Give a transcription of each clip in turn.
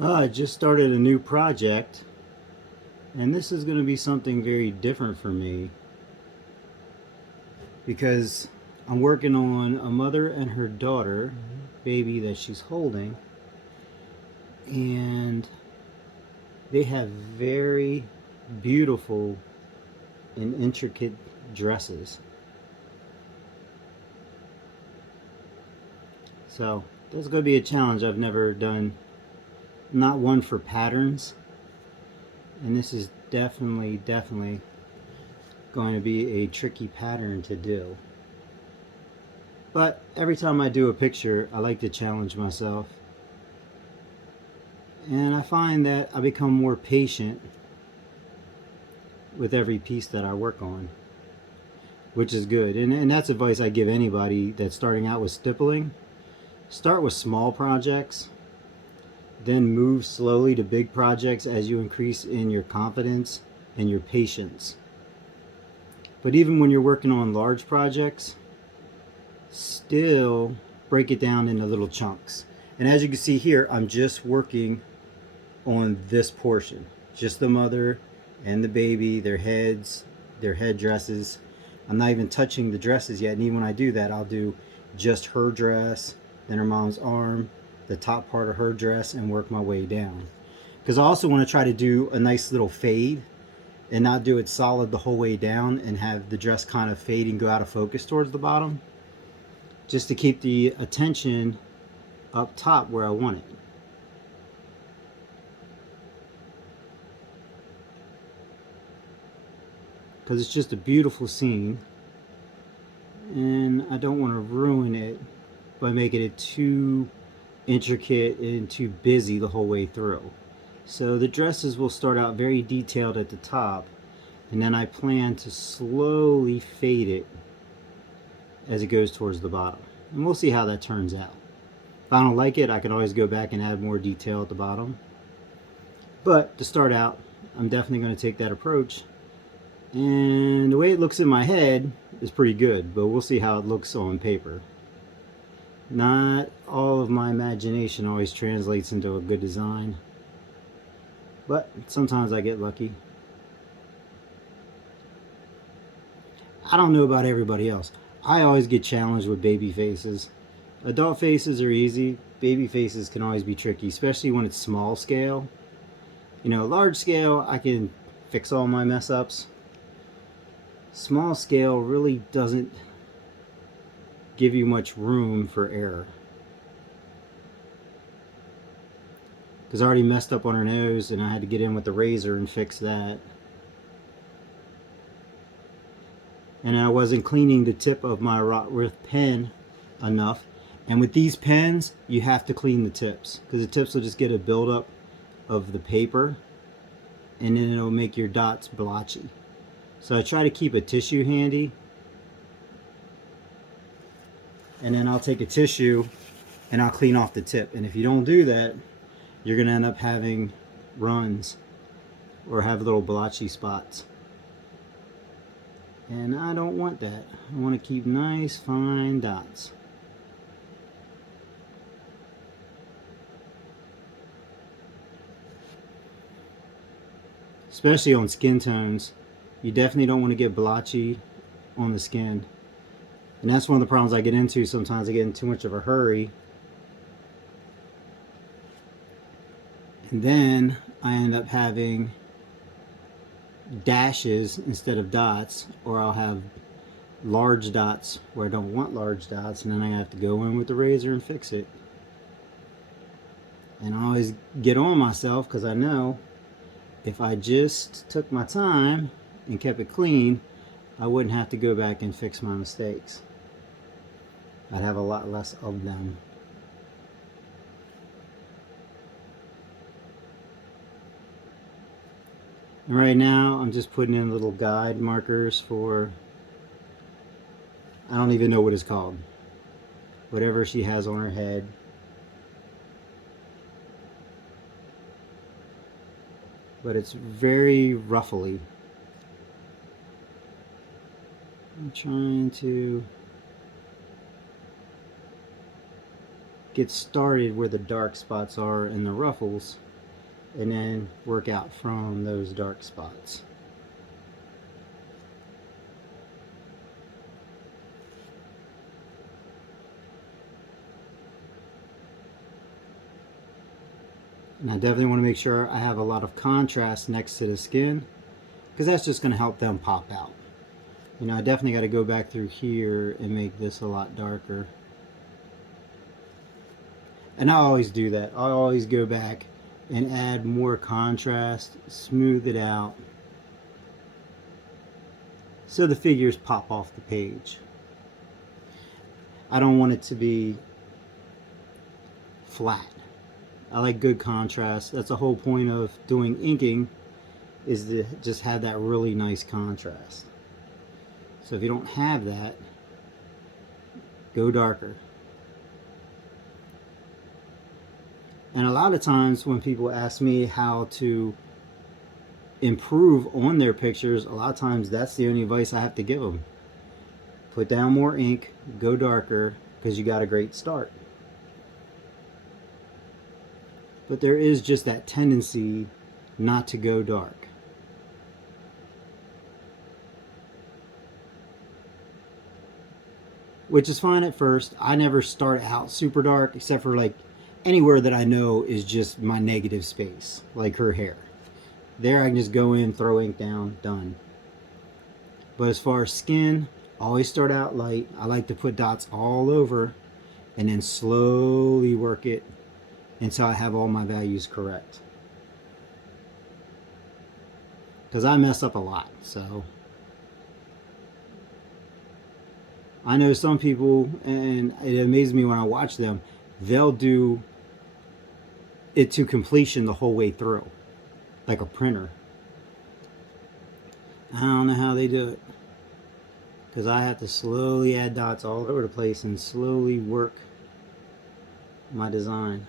I just started a new project, and this is going to be something very different for me because I'm working on a mother and her daughter baby that she's holding, and they have very beautiful and intricate dresses. So, that's going to be a challenge. I've never done, not one for patterns, and this is definitely going to be a tricky pattern to do. But every time I do a picture, I like to challenge myself. And I find that I become more patient with every piece that I work on, which is good. And that's advice I give anybody that's starting out with stippling. Start with small projects, then move slowly to big projects as you increase in your confidence and your patience. But even when you're working on large projects, still break it down into little chunks. And as you can see here, I'm just working on this portion. Just the mother and the baby, their heads, their headdresses. I'm not even touching the dresses yet, and even when I do that, I'll do just her dress, then her mom's arm, the top part of her dress, and work my way down. Because I also want to try to do a nice little fade and not do it solid the whole way down and have the dress kind of fade and go out of focus towards the bottom, just to keep the attention up top where I want it. Because it's just a beautiful scene, and I don't want to ruin it by making it too intricate and too busy the whole way through. So the dresses will start out very detailed at the top, and then I plan to slowly fade it as it goes towards the bottom. And we'll see how that turns out. If I don't like it, I can always go back and add more detail at the bottom. But to start out, I'm definitely going to take that approach. And the way it looks in my head is pretty good, but we'll see how it looks on paper. Not all of my imagination always translates into a good design, but sometimes I get lucky. I don't know about everybody else. I always get challenged with baby faces. Adult faces are easy. Baby faces can always be tricky, especially when it's small scale. Large scale, I can fix all my mess ups. Small scale really doesn't give you much room for error. Because I already messed up on her nose and I had to get in with the razor and fix that. And I wasn't cleaning the tip of my Rotwith pen enough. And with these pens, you have to clean the tips, because the tips will just get a buildup of the paper, and then it'll make your dots blotchy. So I try to keep a tissue handy, and then I'll take a tissue and I'll clean off the tip. And if you don't do that, you're going to end up having runs or have little blotchy spots. And I don't want that. I want to keep nice fine dots. Especially on skin tones, you definitely don't want to get blotchy on the skin. And that's one of the problems I get into. Sometimes I get in too much of a hurry, and then I end up having dashes instead of dots, or I'll have large dots where I don't want large dots, and then I have to go in with the razor and fix it. And I always get on myself because I know if I just took my time and kept it clean, I wouldn't have to go back and fix my mistakes. I'd have a lot less of them. And right now, I'm just putting in little guide markers for, I don't even know what it's called, whatever she has on her head. But it's very ruffly. I'm trying to get started where the dark spots are in the ruffles, and then work out from those dark spots. And I definitely want to make sure I have a lot of contrast next to the skin, because that's just going to help them pop out. You know, I definitely got to go back through here and make this a lot darker. And I always do that. I always go back and add more contrast, smooth it out, so the figures pop off the page. I don't want it to be flat. I like good contrast. That's the whole point of doing inking, is to just have that really nice contrast. So if you don't have that, go darker. And a lot of times when people ask me how to improve on their pictures, a lot of times that's the only advice I have to give them. Put down more ink, go darker, because you got a great start. But there is just that tendency not to go dark. Which is fine at first. I never start out super dark, except for like anywhere that I know is just my negative space, like her hair. There I can just go in, throw ink down, done. But as far as skin, always start out light. I like to put dots all over and then slowly work it until I have all my values correct. Because I mess up a lot, so I know some people, and it amazes me when I watch them, they'll do it to completion the whole way through, like a printer. I don't know how they do it, because I have to slowly add dots all over the place and slowly work my design.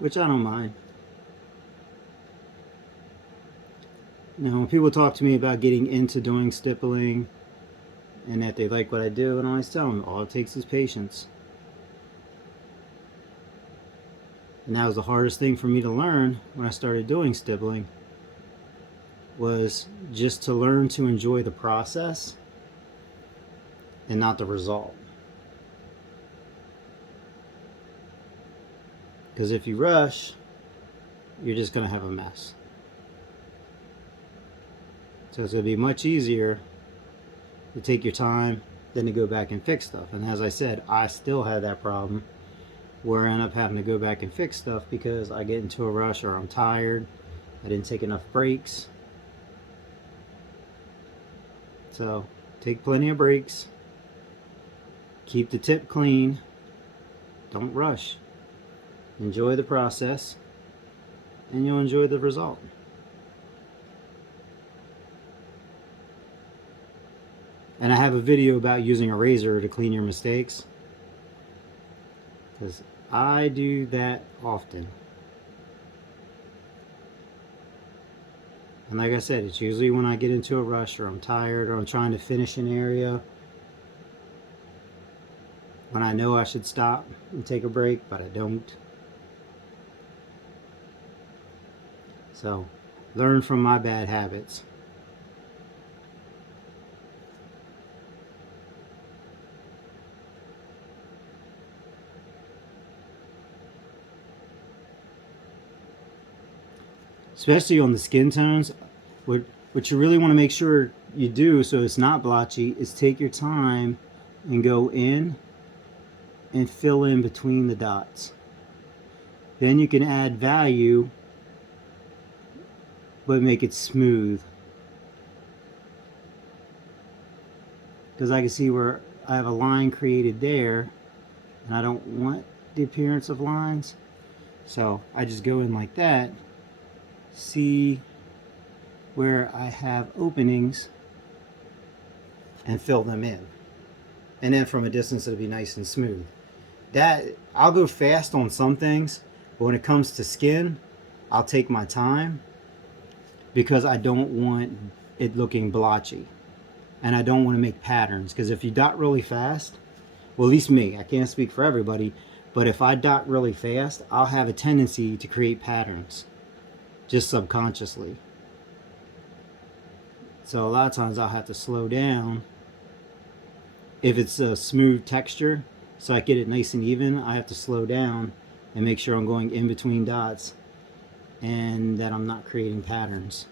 Which I don't mind. Now, when people talk to me about getting into doing stippling and that they like what I do, and I always tell them all it takes is patience. And that was the hardest thing for me to learn when I started doing stippling, was just to learn to enjoy the process and not the result. Because if you rush, you're just going to have a mess. So it's going to be much easier to take your time than to go back and fix stuff. And as I said, I still have that problem where I end up having to go back and fix stuff because I get into a rush or I'm tired. I didn't take enough breaks. So take plenty of breaks. Keep the tip clean. Don't rush. Enjoy the process, and you'll enjoy the result. And I have a video about using a razor to clean your mistakes, because I do that often. And like I said, it's usually when I get into a rush or I'm tired or I'm trying to finish an area, when I know I should stop and take a break, but I don't. So, learn from my bad habits. Especially on the skin tones, what you really want to make sure you do so it's not blotchy is take your time and go in and fill in between the dots. Then you can add value but make it smooth. Because I can see where I have a line created there and I don't want the appearance of lines. So I just go in like that, see where I have openings and fill them in. And then from a distance it'll be nice and smooth. That I'll go fast on some things, but when it comes to skin, I'll take my time, because I don't want it looking blotchy. And I don't want to make patterns, because if you dot really fast, well, at least me, I can't speak for everybody, but if I dot really fast, I'll have a tendency to create patterns just subconsciously. So a lot of times I'll have to slow down. If it's a smooth texture, so I get it nice and even, I have to slow down and make sure I'm going in between dots and that I'm not creating patterns.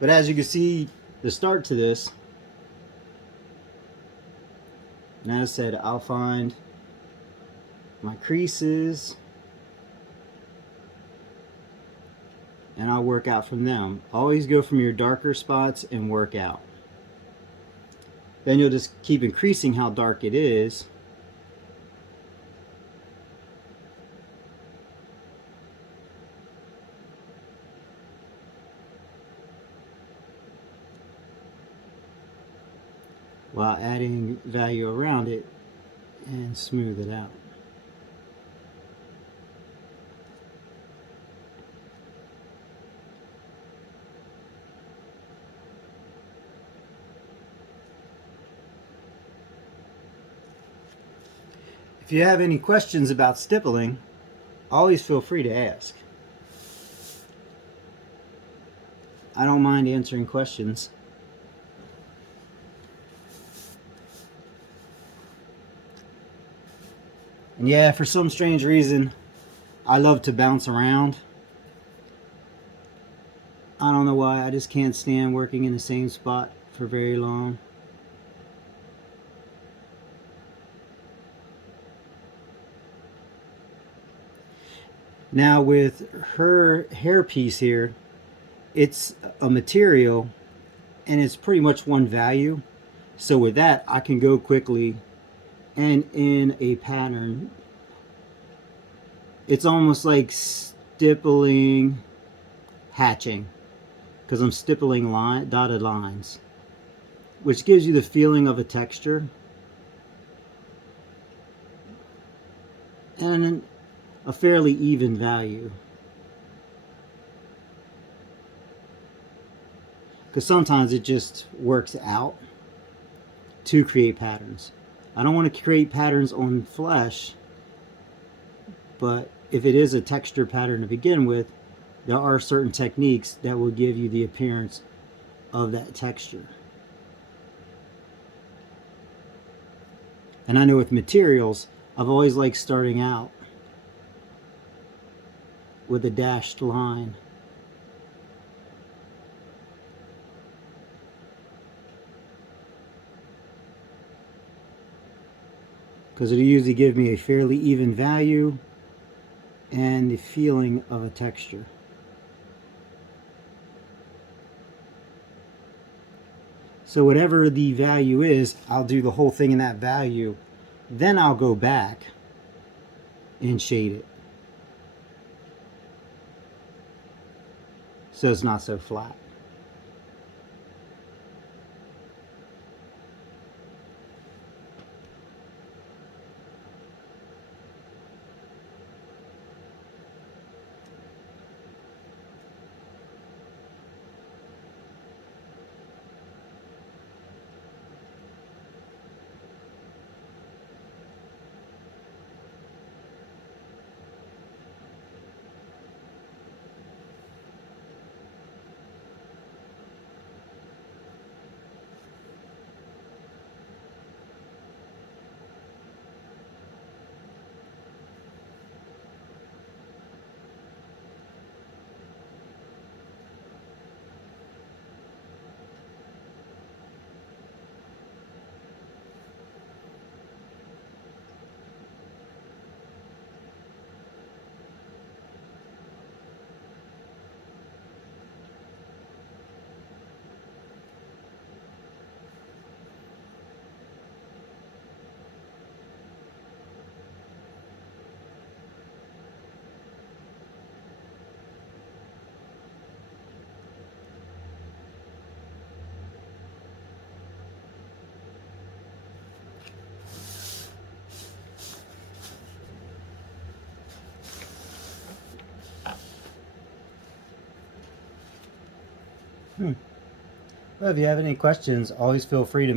But as you can see, the start to this, and as I said, I'll find my creases and I'll work out from them. Always go from your darker spots and work out. Then you'll just keep increasing how dark it is. While adding value around it and smooth it out. If you have any questions about stippling, always feel free to ask. I don't mind answering questions. And yeah, for some strange reason, I love to bounce around. I don't know why, I just can't stand working in the same spot for very long. Now with her hairpiece here, it's a material and it's pretty much one value. So with that, I can go quickly and in a pattern. It's almost like stippling hatching, because I'm stippling dotted lines, which gives you the feeling of a texture and a fairly even value. Because sometimes it just works out to create patterns. I don't want to create patterns on flesh, but if it is a texture pattern to begin with, there are certain techniques that will give you the appearance of that texture. And I know with materials, I've always liked starting out with a dashed line. Because it'll usually give me a fairly even value and the feeling of a texture. So whatever the value is, I'll do the whole thing in that value. Then I'll go back and shade it, so it's not so flat. Well, if you have any questions, always feel free to